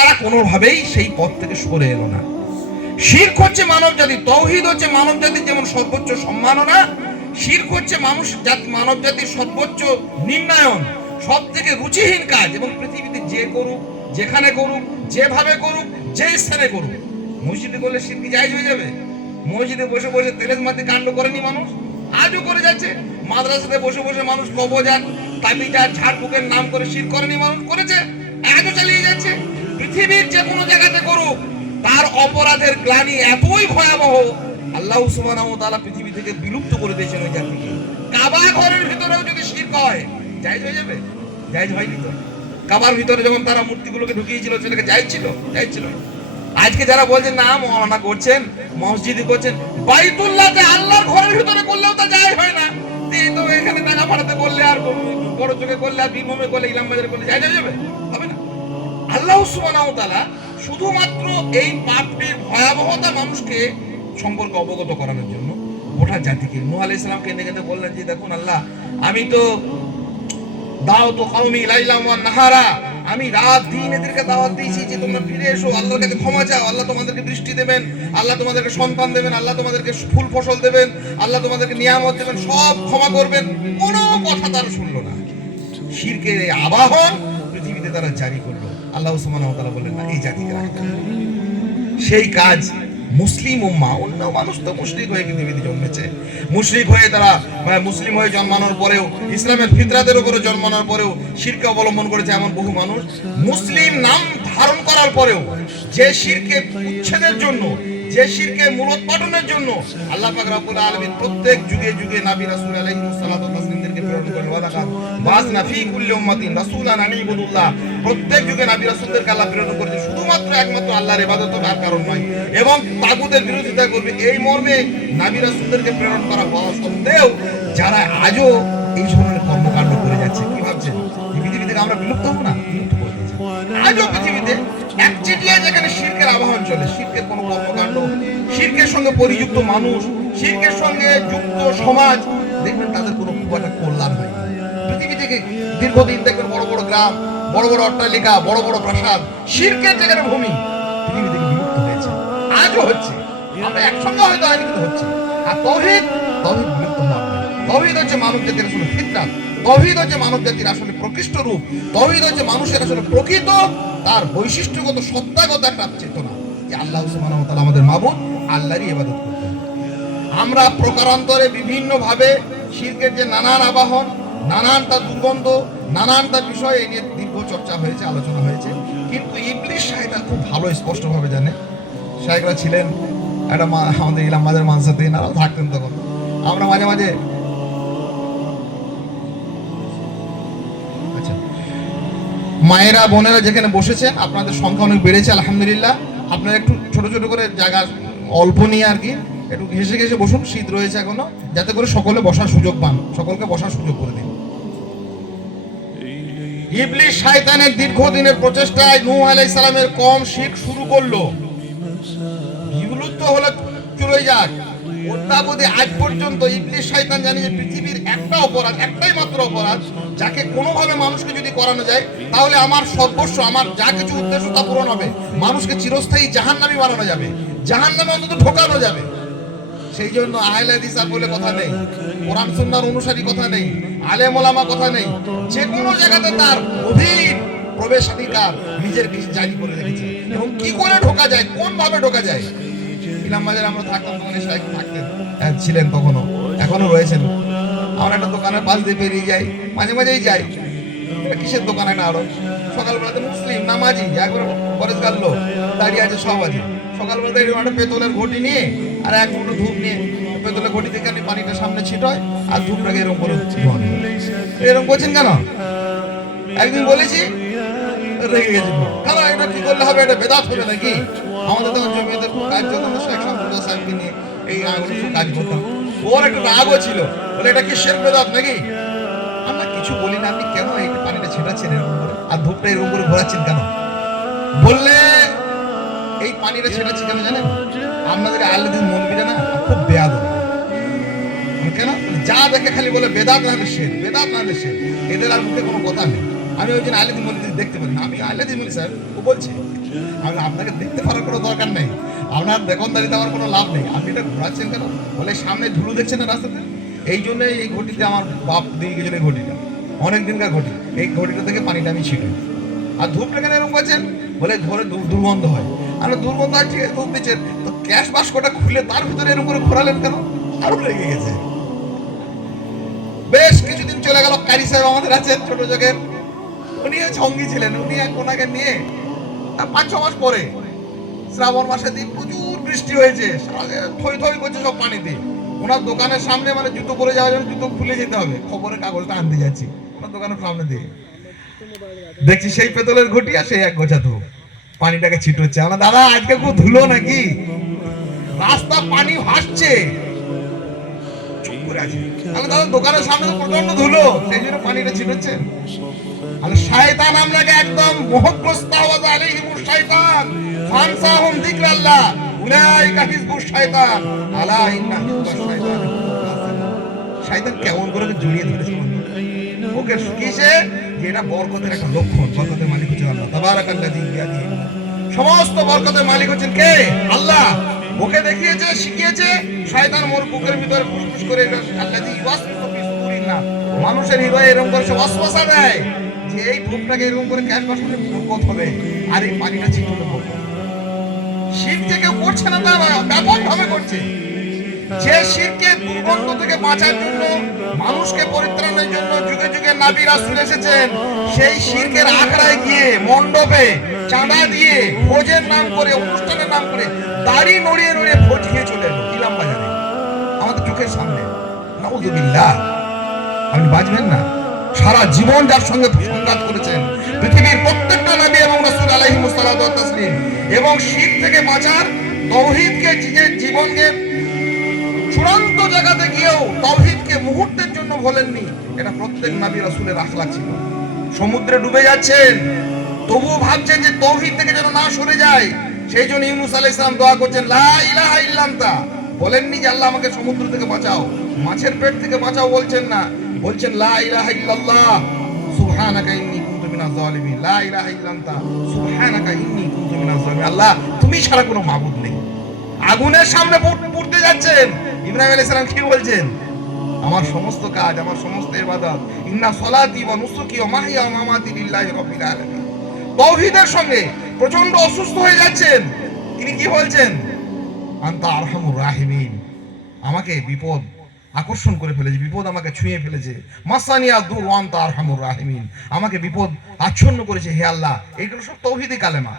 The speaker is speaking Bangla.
তারা কোনোভাবেই সেই পথ থেকে সরে এলো না। শিরক হচ্ছে মানব জাতি, তাওহীদ হচ্ছে মানব জাতির যেমন সর্বোচ্চ সম্মাননা, শিরক হচ্ছে মানব জাতির সর্বোচ্চ নির্ণয়ন, সব থেকে রুচিহীন কাজ। এবং পৃথিবীতে যে করুক, যেখানে করুক, যেভাবে করুক, যে স্থানে করুক, মসজিদে করলে শিরক জায়েজ হয়ে যাবে? মসজিদে বসে বসে তেলেজমাতি কাণ্ড করেনি মানুষ? আজও করে যাচ্ছে। মাদ্রাসাতে বসে বসে মানুষ কবজাত, তাবিজাত, ঝাড়ফুঁকের নাম করে শিরক করেনি মানুষ? করেছে, আজও চালিয়ে যাচ্ছে। পৃথিবীর যে কোনো জায়গাতে করুক, তার অপরাধের গ্লানি এতই ভয়াবহ, আল্লাহ সুবহানাহু ওয়া তাআলা পৃথিবী থেকে বিলুপ্ত করে দিয়েছেন ওই জাতিকে। কাবা ঘরের ভিতরেও যদি শিরক হয়, জায়েজ হয়ে যাবে? জায়েজ হয়নি তো। কাবার ভিতরে যখন তারা মূর্তিগুলোকে ঢুকিয়েছিল, সেটাকে জায়েজ ছিল? জায়েজ ছিল। আজকে যারা বলছেন না মওলানা করছেন, মসজিদে করছেন, বাইতুল্লাহতে আল্লাহর ঘরের ভিতরে করলেও তা জায়েজ হয় না। এই তো এখানে টাকা পাঠাতে করলে, আর বড় চোখে করলে, আর বীরভূমে করলে, ইলাম বাজারে করলে জায়েজ হয়ে যাবে? হবে না। আল্লাহ সুবহানাহু ওয়া তাআলা শুধুমাত্র এই পাপটির ভয়াবহতা মানুষকে সম্পর্কে অবগত করানোর জন্য গোটা জাতিকে, নূহ আলাইহিস সালামকে এনে বললেন যে দেখুন আল্লাহ, আমি তো দাওয়াতু কওমি লাইলাম ওয়া নাহারা, আমি রাত দিন এদেরকে দাওয়াত দিয়েছি যে তোমরা ফিরে এসো, আল্লাহর কাছে ক্ষমা চাও, আল্লাহ তোমাদেরকে বৃষ্টি দেবেন, আল্লাহ তোমাদেরকে সন্তান দেবেন, আল্লাহ তোমাদেরকে ফুল ফসল দেবেন, আল্লাহ তোমাদেরকে নিয়ামত দেবেন, সব ক্ষমা করবেন। কোনো কথা তারা শুনলো না। শিরকের এই আবাহন পৃথিবীতে তারা জারি করলো। আল্লাহ সুবহানাহু ওয়া তাআলা বলেন না, এই জাতিকে রাখতে হবে। সেই কাজ মুসলিম উম্মাহ, অন্য মানুষ তো মুশরিক হয়ে পৃথিবীতে জন্মেছে, মুশরিক হয়ে তারা মুসলিম হয়ে জন্মানোর পরেও, ইসলামের ফিতরাতের উপরে জন্মানোর পরেও শিরকে অবলম্বন করেছে এমন বহু মানুষ। মুসলিম নাম ধারণ করার পরেও যে শিরকে উচ্ছেদের জন্য, যে শিরকে মূলোৎপাটনের জন্য আল্লাহ পাক রব্বুল আলামিন প্রত্যেক যুগে যুগে নবী রাসূল আলাইহিস সালাতু ওয়াস সালামদেরকে প্রেরণ করেন। ওয়ালাকাদ বাসনা ফি কুল্লি উম্মাতিন রাসূলান আন ইবুদুল্লাহ, প্রত্যেক যুগে নবী রাসূলদেরকে আল্লাহ প্রেরণ করেছেন শুধুমাত্র একমাত্র আল্লাহর ইবাদত আর কারণ নয়, এবং তাগুতের বিরোধিতা করবে, এই মর্মে নবী রাসূলদেরকে প্রেরণ করা হওয়া সত্ত্বেও যারা আজও এই ধরনের কর্মকাণ্ড করে যাচ্ছে, কি ভাবছেন এই পৃথিবী থেকে আমরা বিলুপ্ত হব না? বিলুপ্ত করে দিয়েছে। আজও পৃথিবীতে একচেটিয়া যেখানে শিরকের আবাহন চলে, শিরকের কোনো কর্মকাণ্ড, শিরকের সঙ্গে পরিযুক্ত মানুষ, শিরকের সঙ্গে যুক্ত সমাজ, দেখবেন তাদের কোনো খুব একটা কল্যাণ হয়। পৃথিবী থেকে দীর্ঘদিন দেখবেন বড় বড় গ্রাম, বড় বড় অট্টালিকা, বড় বড় প্রাসাদ, শিরকের যেখানে ভূমি, পৃথিবী থেকে বিলুপ্ত হয়েছে, আজও হচ্ছে। আমরা একসঙ্গে হয়তো হয়নি, কিন্তু হচ্ছে। আর তাওহীদ, তাওহীদ বিলুপ্ত হওয়া নয়। তাওহীদ হচ্ছে মানব জাতির আসলে ফিতরাত, তাওহীদ হচ্ছে মানব জাতির আসলে প্রকৃষ্ট রূপ, তাওহীদ হচ্ছে মানুষের আসলে প্রকৃত তার বৈশিষ্ট্যগত সত্তাগত একটা চেতনা যে আল্লাহ সুবহানাহু ওয়া তাআলা আমাদের মাবুদ, আল্লাহরই ইবাদত করতে হবে। আমরা প্রকারান্তরে বিভিন্ন ভাবে শিরকের যে নানান আবাহন, নানান তার দুর্গন্ধ, নানান তার বিষয়, এই নিয়ে দীর্ঘ চর্চা হয়েছে, আলোচনা হয়েছে। কিন্তু ইবলিস শয়তান খুব ভালো স্পষ্টভাবে জানে। শায়েখরা ছিলেন একটা আমাদের ইলাম বাজার মানসাতে, এনারাও থাকতেন তখন। আমরা মাঝে মাঝে মায়েরা বোনেরা যেখানে বসেছেন, আপনাদের সংখ্যা অনেক বেড়েছে আলহামদুলিল্লাহ। আপনারা একটু ছোট ছোট করে জায়গা অল্প নিয়ে আর কি একটু ঘেসে ঘেসে বসুন, শীত রয়েছে এখনো, যাতে করে সকলে বসার সুযোগ পান, সকলকে বসার সুযোগ করে দিন। ইবলিস শয়তানের দীর্ঘদিনের প্রচেষ্টায় নূহ আলাইহিস সালামের কওম শিরক শুরু করলো। বিলুপ্ত হলো চলে যাক, অদ্যাবধি আজ পর্যন্ত ইবলিস শয়তান জানে যে পৃথিবীর একটা অপরাধ, একটাই মাত্র অপরাধ, যাকে কোনোভাবে মানুষকে যদি করানো যায় তাহলে আমার সর্বস্ব, আমার যা কিছু উদ্দেশ্য তা পূরণ হবে, মানুষকে চিরস্থায়ী জাহান্নামী বানানো যাবে, জাহান্নামে অন্তত ঢোকানো যাবে। সেই জন্য আহলে হাদিস বলে কথা নেই, কোরআন সুন্নাহর অনুসারী কথা নেই, আলেম ওলামা কথা নেই, যে কোনো জায়গাতে তার অধীন প্রবেশাধিকার নিজের কিছু জারি করে রেখেছে। এবং কি করে ঢোকা যায়, কোন ভাবে ঢোকা যায়। ইলাম বাজারে আমরা থাকতাম, তখন শায়েখ থাকতেন, ছিলেন তখনও, এখনো রয়েছেন। আমরা একটা দোকানের পাশ দিয়ে বেরিয়ে যাই, মাঝে মাঝেই যাই, কিসের দোকান একটা আরো, সকালবেলাতে মুসলিম নামাজি একবার পরেশগার লোক দাঁড়িয়ে আছে, সব আছে। সকালবেলাতে একটা পেতলের ঘটি নিয়ে আর এক মুঠো ধূপ নিয়ে, পেতলের ঘটি থেকে পানিটা সামনে ছিটয় আর ধূপটাকে এরকম করে ধোয়ান। এরকম করছেন কেন? একদিন বলেছি, রেগে গেছিল, কেন এটা কি করলে হবে, এটা বেদাত হবে নাকি? আমাদের তখন জমিয়তের কাজ চলতাম, শেখ শামসুল্লাহ সাহেবকে নিয়ে এই কাজ করতাম। ওর একটা রাগও ছিল, বলে এটা কি শিরক বেদাত নাকি? আমরা কিছু বলি না, আপনি কেন এই পানিটা ছেটাচ্ছেন এরকম করে, আর ধূপটা এরকম করে ঘোরাচ্ছেন কেন? বললে এই পানিটা ছেটাচ্ছি কেন জানেন? আপনাদের আল্লাহদের মৌলবীরা না খুব বেয়াদব। কেন? যা দেখে খালি বলে বেদাত না হলে শিরক, বেদাত না হলে শিরক, এদের আর মুখে কোনো কথা নেই। আমি ওই জন্য আইলাদি মলি দেখতে পারি না। আমি আইলাদি মলি স্যার, ও বলছে আমি আপনাকে দেখতে পারার কোনো দরকার নেই, আপনার দোকানদারিতে আমার কোনো লাভ নেই, আপনি এটা ঘোরাচ্ছেন কেন? বলে সামনে ধুলো দেখছেন না রাস্তাতে, এই জন্যই এই ঘটিতে আমার বাপ দিয়ে গেছেন এই ঘটিটা, অনেক দিনকার ঘটি, এই ঘটিটা থেকে পানিটা আমি ছিটি। আর ধূপটা কেন এরকম করছেন? বলে ধরে দুর্গন্ধ হয়। আর দুর্গন্ধ হয়, ঠিক আছে ধূপ দিচ্ছেন, তো ক্যাশ বাস্কটা খুলে তার ভিতরে এরকম করে ঘোরালেন কেন? আরো লেগে গেছে। বেশ কিছুদিন চলে গেল, কারি সাহেব আমাদের আছেন ছোট যোগের, উনি সঙ্গী ছিলেন, উনি এক ওনাকে নিয়ে 5-6 মাস পরে শ্রাবণ মাসের দিন প্রচুর বৃষ্টি হয়েছে, থই থই করছে সব পানিতে, ওনার দোকানের সামনে মানে জুতো পরে যাওয়ার জন্য জুতো খুলে যেতে হবে, খবরের কাগজটা আনতে যাচ্ছি ওনার দোকানের সামনে দিয়ে, দেখছি সেই পেতলের ঘটি আর সেই এক গোছা ধূপ পানিটাকে ছিটোচ্ছে। আমরা দাদা আজকে খুব ধুলো নাকি? রাস্তা পানি ভাসছে, চুপ করে আছে। আমরা দাদা দোকানের সামনে প্রচন্ড ধুলো, সেই জন্য পানিটা ছিটোচ্ছে। আর শয়তান আমরাকে একদম মোহগ্রস্তাওয়াজ আলাইহিমুশ শাইতান ফানসাহুম যিকরাল্লাহ উলাইকা হিজবুশ শাইতান আলা ইন্না হিজবাশ শাইতান। শয়তান কেমন করে জড়িয়ে ধরেছে ওকে, কিসে? যে এটা বরকতের একটা লক্ষণ, বরকতের মালিক হচ্ছেন আল্লাহ তাবারাকাল্লাযী বিয়াদিহি, সমস্ত বরকতের মালিক হচ্ছেন কে? আল্লাহ। ওকে দেখিয়েছে, শিখিয়েছে, শয়তান মোর বুকের ভিতরে ফুসফুস করে আল্লাযী ওয়াসওয়াসা ফি সুদুরিন নাস, মানুষের হৃদয়ে এরকম করে ওয়াসওয়াসা দেয় যে এই ধূপটাকে এরকম করে ক্যাশ বাসনে বরকত হবে আর এই পানিটা ছিটানো হবে। শিরক থেকে করছে না তা নয়, ব্যাপকভাবে করছে। যে শিরকের দুর্গন্ধ থেকে বাঁচার জন্য, মানুষকে পরিত্রাণের জন্য যুগে যুগে নবী রাসূল এসেছেন, সেই শিরকের আখড়ায় গিয়ে মণ্ডপে চাঁদা দিয়ে ভোজের নাম করে, অনুষ্ঠানের নাম করে দাড়ি নড়িয়ে নড়িয়ে ভোজ খেয়ে চলে এলো ইলাম বাজারে আমাদের চোখের সামনে। নাউযুবিল্লাহ। আপনি বাঁচবেন না? সারা জীবন যার সঙ্গে সংঘাত করেছেন পৃথিবীর প্রত্যেকটা নবী এবং রাসূল আলাইহিমুস সালাতু ওয়াত তাসলিম, এবং শিরক থেকে বাঁচার, তাওহীদকে জীবনকে চূড়ান্ত জায়গাতে গিয়েও তাওহীদকে মুহূর্তের জন্য ভোলেননি, এটা প্রত্যেক নবী রাসূলের আখলাক ছিল। সমুদ্রে ডুবে যাচ্ছেন, তবুও ভাবছেন যে তাওহীদ থেকে যেন না সরে যায়, সেই জন্য ইউনূস আলাইহিস সালাম দোয়া করছেন লা ইলাহা ইল্লা আনতা, বলেননি যে আল্লাহ আমাকে সমুদ্র থেকে বাঁচাও, মাছের পেট থেকে বাঁচাও বলছেন না, বলছেন লা ইলাহা ইল্লাল্লাহ সুবহানাকা ইন্নী কুনতু মিনাজ জালিমিন, লা ইলাহা ইল্লা আনতা সুবহানাকা ইন্নী কুনতু মিনাজ জালিমিন। আল্লাহ তুমি ছাড়া কোনো মাবুদ নেই। আগুনের সামনে পড়তে যাচ্ছেন, ইব্রাহিম আলাইহিস সালাম কি বলছেন? আমার সমস্ত কাজ, আমার সমস্ত ইবাদত, ইন্না সলাতি ওয়া নুসুকি ওয়া মাহইয়া ওয়া মামাতি লিল্লাহি রাব্বিল আলামিন। তাওহীদের সঙ্গে প্রচন্ড অসুস্থ হয়ে যাচ্ছেন, তিনি কি বলছেন? আনতা আরহামুর রাহিমিন, আমাকে বিপদ আকর্ষণ করে ফেলেছে, বিপদ আমাকে ছুঁয়ে ফেলেছে, মাসানিয়া দুর ওয়া আনতা আরহামুর রাহিমিন, আমাকে বিপদ আচ্ছন্ন করেছে হে আল্লাহ। এইগুলো সব তাওহীদি কালেমা।